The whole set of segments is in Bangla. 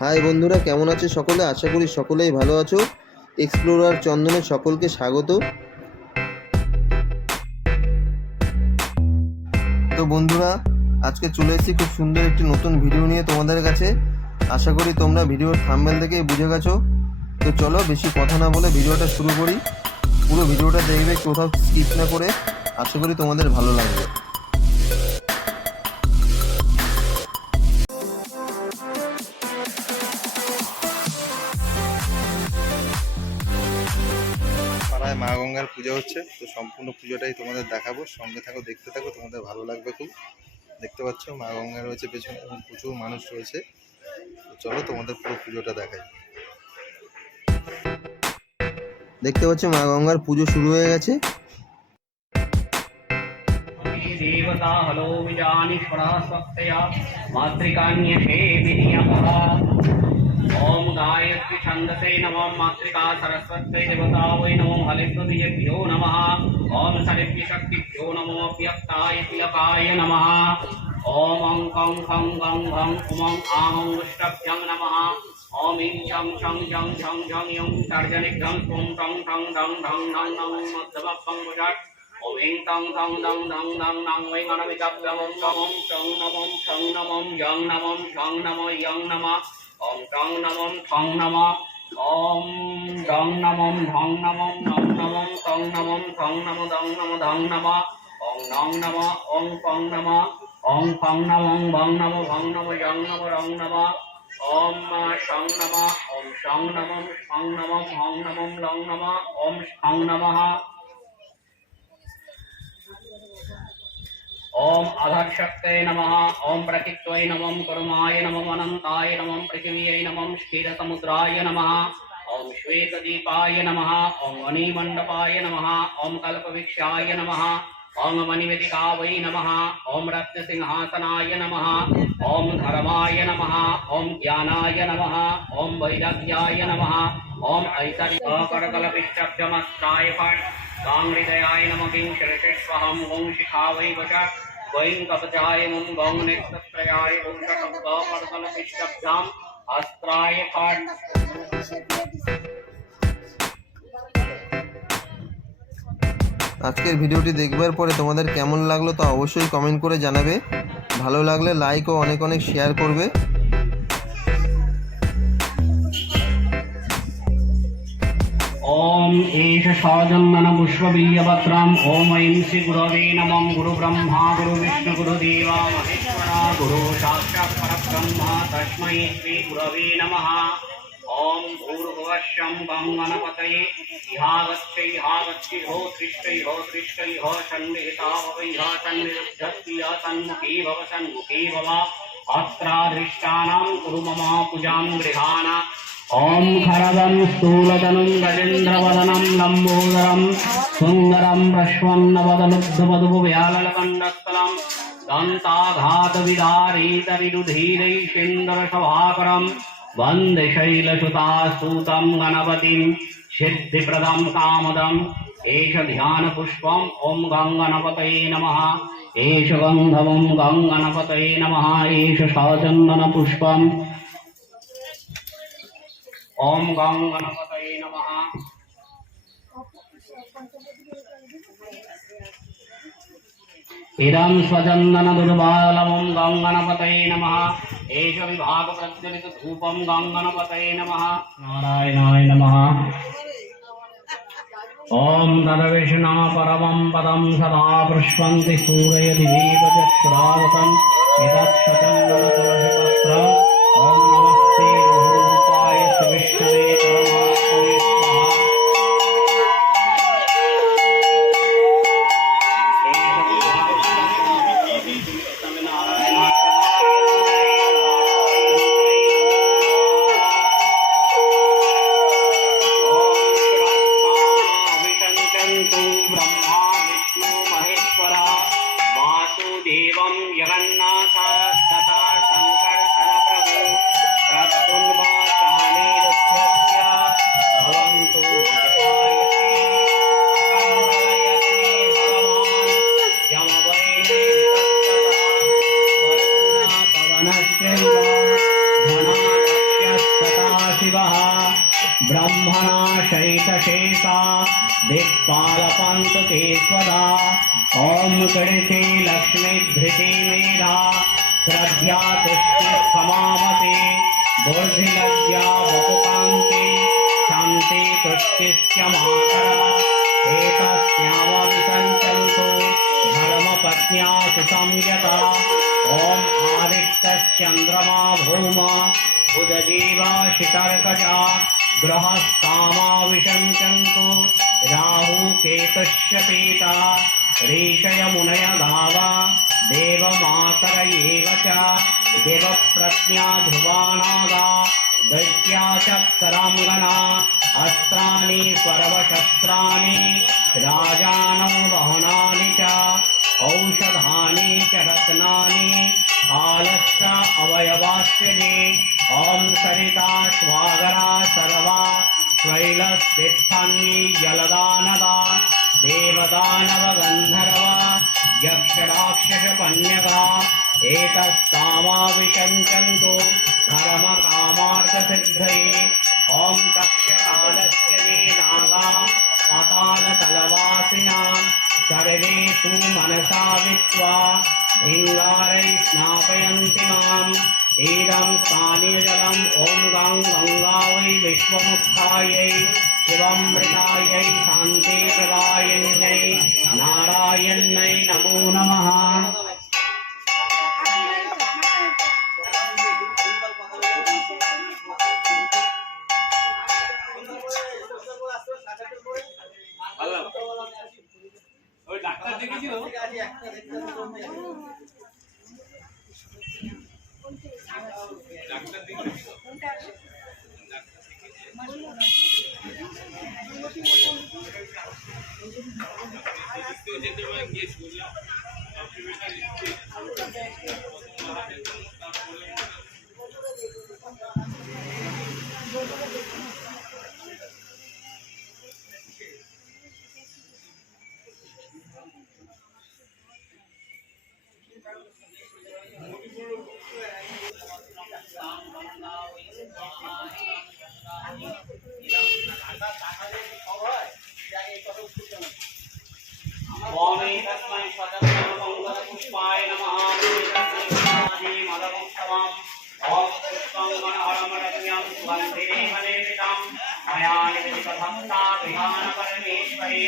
হাই বন্ধুরা, কেমন আছে সকলে? আশা করি সকলেই ভালো আছো। এক্সপ্লোরার চন্দনের সকলকে স্বাগত। তো বন্ধুরা, আজকে চলে এসেছি খুব সুন্দর একটি নতুন ভিডিও নিয়ে তোমাদের কাছে। আশা করি তোমরা ভিডিওর থাম্বেল থেকে বুঝে গেছো। তো চলো বেশি কথা না বলে ভিডিওটা শুরু করি। পুরো ভিডিওটা দেখবে, কোথাও স্কিপ না করে। আশা করি তোমাদের ভালো লাগবে। গঙ্গার পুজো হচ্ছে, তো সম্পূর্ণ পুজোটাই তোমাদের দেখাবো। সঙ্গে থাকো, দেখতে থাকো, তোমাদের ভালো লাগবে খুব। দেখতে পাচ্ছ, মা গঙ্গা রয়েছে পেছনে এবং প্রচুর মানুষ রয়েছে। চলো তোমাদের পুরো পুজোটা দেখাই। দেখতে পাচ্ছ, মা গঙ্গার পুজো শুরু হয়ে গেছে। देवता हलो विजानीश्वरा स्वक्तया मातृकान्यषे विनियमः। ॐ गायत्री छन्दसे नमः, मातृका सरस्वत्यै देवता वै नमो हलित्वदियभ्यो नमः। ॐ सरिभ्यशक्तिभ्यो नमो व्यक्ताय तिलकाय नमः। ॐ अं कं खं गं घं उमं आहं विष्टभ्यं नमः। ॐ ईं छं छं झं झं झं यं तर्जनिघ्नं त्वं टं ठं ढं ढं ढं नं Ing tong tong tong tong tong tong ing anam ikap gamom gamom tong namom tong namom yang namom tong namo yang nama om tong namom tong nama om tong namom tong namom tong namom tong namom tong namo tong namo tong nama om nong nama om pong nama om pong namo om bong namo bong namo yang namo rong nama om song nama om song namom song namom hong namom long nama om song namaha ॐ अधर्शक्ते नमः ॐ प्रकित्वै नमः कुर्माय नमः अनन्ताय नमः पृथिव्यै नमः क्षीरसमुद्राय नमः ॐ श्वेतदीपाय नमः ॐ मणिमण्डपाय नमः ॐ कल्पवृक्षाय नमः ॐ मणिवेदिका वै नमः ॐ रत्नसिंहासनाय नमः ॐ धर्माय नमः ॐ ज्ञानाय नमः ॐ वैराग्याय नमः ॐ ऐतर्यकरकलपिष्टभ्यमस्ताय फट् गाङ्हृदयाय नमः किं शरषेष्वहं गं शिखा वै वचत् वैं कपचाय मुं गं नेत्रत्रयाय गौषकल्पिष्टभ्याम् अस्त्राय फट् আজকের ভিডিওটি দেখবার পরে তোমাদের কেমন লাগলো তা অবশ্যই কমেন্ট করে জানাবে ভালো লাগলে লাইক ও অনেক অনেক শেয়ার করবে ॐ एष साजन्ननपुष्पबीयपत्राम् ॐ ऐं श्री गुरवे नमं गुरुब्रह्मा गुरुविष्णुगुरुदेवा महेश्वरा, गुरु साक्षात् परब्रह्मा तस्मै श्रीगुरवे नमः। ॐ भूर्भुवशं वं वनपतये इहागच्छैहागच्छिहो त्रिष्टैहो त्रिष्टैः सन्निहिता भवैः सन्निरुद्धस्त्रियः सन्मुखी भव सन्मुखी भव अत्राधृष्टानां कुरु मम पूजां गृहाण। ॐ खरदं स्थूलतनुं गजेन्द्रवदनं लम्बोदरं सुन्दरं प्रश्वन्नवदलुब्धवधुव्यालकण्डस्थलं दन्ताघातविदारीतरिरुधीरैषेन्दरसभाकरं वन्दे शैलसुतास्तूतं गणपतिं सिद्धिप्रदं कामदम् एष ध्यानपुष्पम् ॐ गङ्गणपतये नमः एष गन्धवं गङ्गणपतये नमः एष सचन्दनपुष्पम् ఓం గౌం గణపతయ నమ. ఇదం స్వచందన దుర్బాలవం గౌ గణపతయ నమ. ఏష విభాగ ప్రజ్వలిత ధూపం గౌ గణపతయ నమ. నారాయణాయ నమ. ఓం తదవిష్ణా పరమం పదం సదా పుష్పంతి సూరయతి వీపచక్షురావతం ఇతక్షతం ఓం నమస్తే दिक्पालपन्तु ते स्वदा ॐ गणिते लक्ष्मीधृते मेधा श्रद्ध्या तुष्टिः बुद्धिलज्जा वपुकान्ते, शान्ति तुष्टिश्च मातरा एतस्यामविसञ्चन्तु धर्मपत्न्या सुसंयता ॐ आदित्यश्चन्द्रमा भूम बुधजीवा शितर्कजा ग्रहस्तामा विशञ्चन्तु राहु केतुश्च पीता ऋषयमुनय गावा देवमातर एव च देवप्रज्ञा ध्रुवानागा दैत्या च कराङ्गना अस्त्राणि सर्वशस्त्राणि राजानं वहनानि च औषधानि च रत्नानि कालश्च अवयवास्यजे ॐ सरिता स्वागरा सर्वा शैलस्थिस्थान्यै जलदानदा देवदानवगन्धर्व यक्षराक्षसपन्यगा एतस्तामाविशञ्चन्तु धर्मकामार्थसिद्धये ॐ तक्षकालस्य ये नागा पातालतलवासिनां சரவே தூ மனசா வித்வா. லிங்காரை ஸ்நாபயந்தி மாம். ஈரம் ஸ்தானியஜலம் ஓம் கங் கங்காவை விஸ்வமுக்தாயை. சிவமிருதாயை சாந்தி பிரதாயன்னை. நாராயண்ணை நமோ நமஹா. वन्दे मनेरितं मया निवेदितभक्ता विधानपरमेश्वरे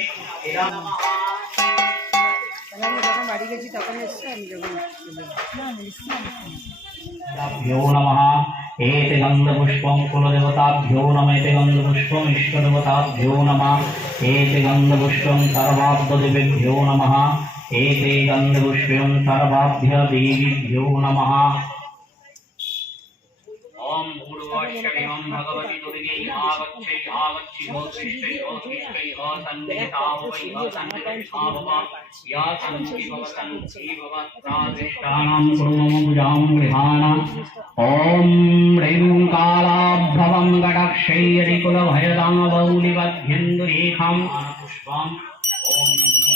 इदं नमः তাহলে আমি যখন বাড়ি গেছি তখন এসছে আমি যখন চলে গেছি। না আমি এসছি আমি শুনি। भ्यो नमः एते गन्धपुष्पं कुलदेवताभ्यो नमः एते गन्धपुष्पम् इष्टदेवताभ्यो नमः एते भूर्वश्चर्यं भगवति दुर्गे आगच्छै आगच्छि होत्रिष्ठै होत्रिष्ठै असन्निहितावै असन्निहितावव या सन्ति भव सन्ति भव प्रादिष्टानां कुर्मम भुजां गृहाण ॐ रेणुकालाभ्रवं गडक्षैरिकुलभयदां वौलिवध्यन्दुरेखां पुष्पम् ॐ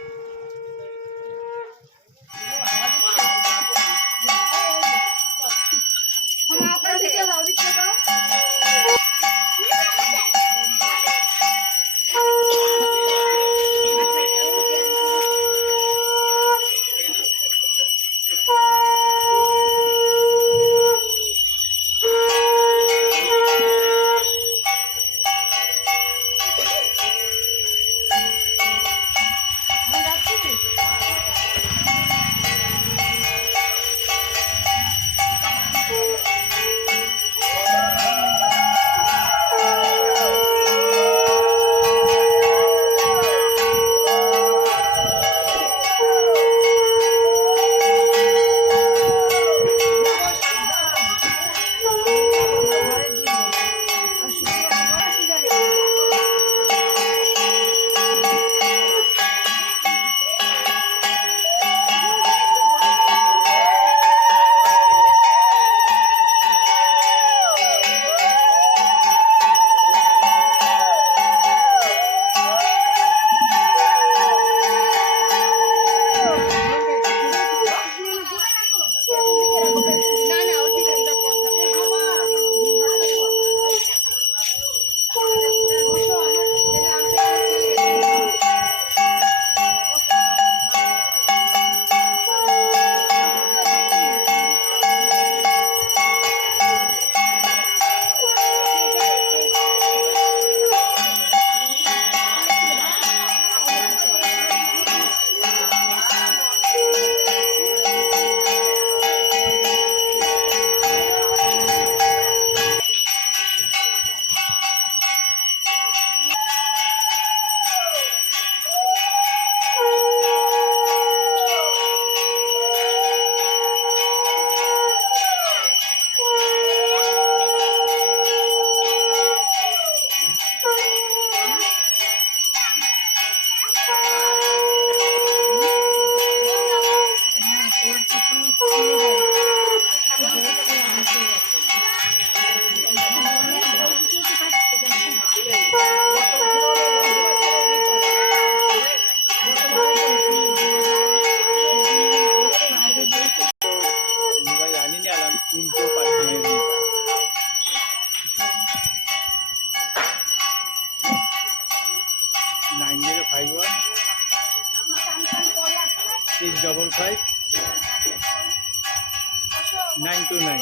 six double five nine two nine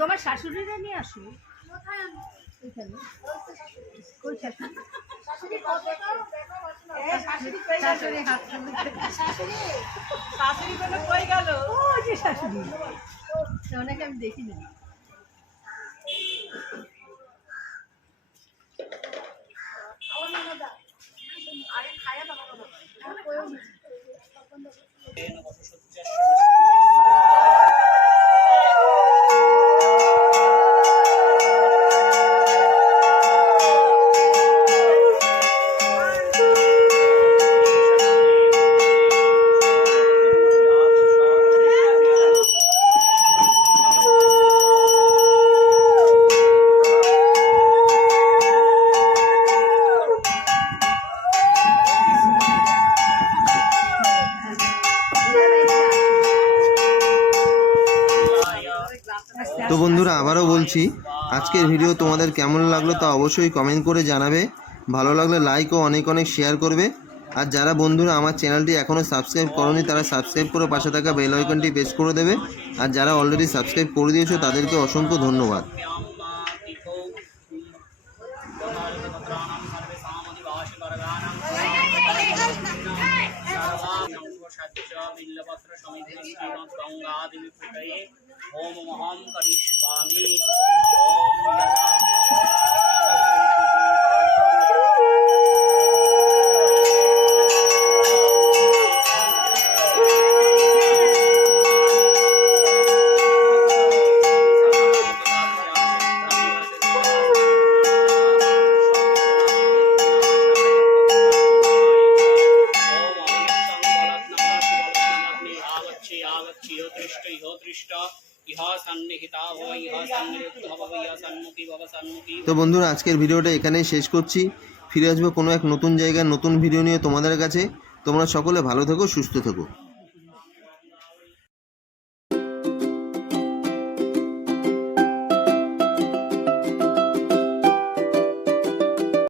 তোমার শাশুড়িরা নিয়ে আসো। ওইখানে। শাশুড়ি হাত গেল? ও যে শাশুড়ি। তো ওনাকে আমি দেখি আবারও বলছি আজকের ভিডিও তোমাদের কেমন লাগলো তা অবশ্যই কমেন্ট করে জানাবে ভালো লাগলে লাইক ও অনেক অনেক শেয়ার করবে আর যারা বন্ধুরা আমার চ্যানেলটি এখনও সাবস্ক্রাইব করনি তারা সাবস্ক্রাইব করে পাশে থাকা বেল আইকনটি প্রেস করে দেবে আর যারা অলরেডি সাবস্ক্রাইব করে দিয়েছো তাদেরকে অসংখ্য ধন্যবাদ ओम महम करिष्यामि ओम তো বন্ধুরা, আজকের ভিডিওটা এখানেই শেষ করছি। ফিরে আসব কোনো এক নতুন জায়গায়, নতুন ভিডিও নিয়ে তোমাদের কাছে। তোমরা সকলে ভালো থেকো, সুস্থ থেকো।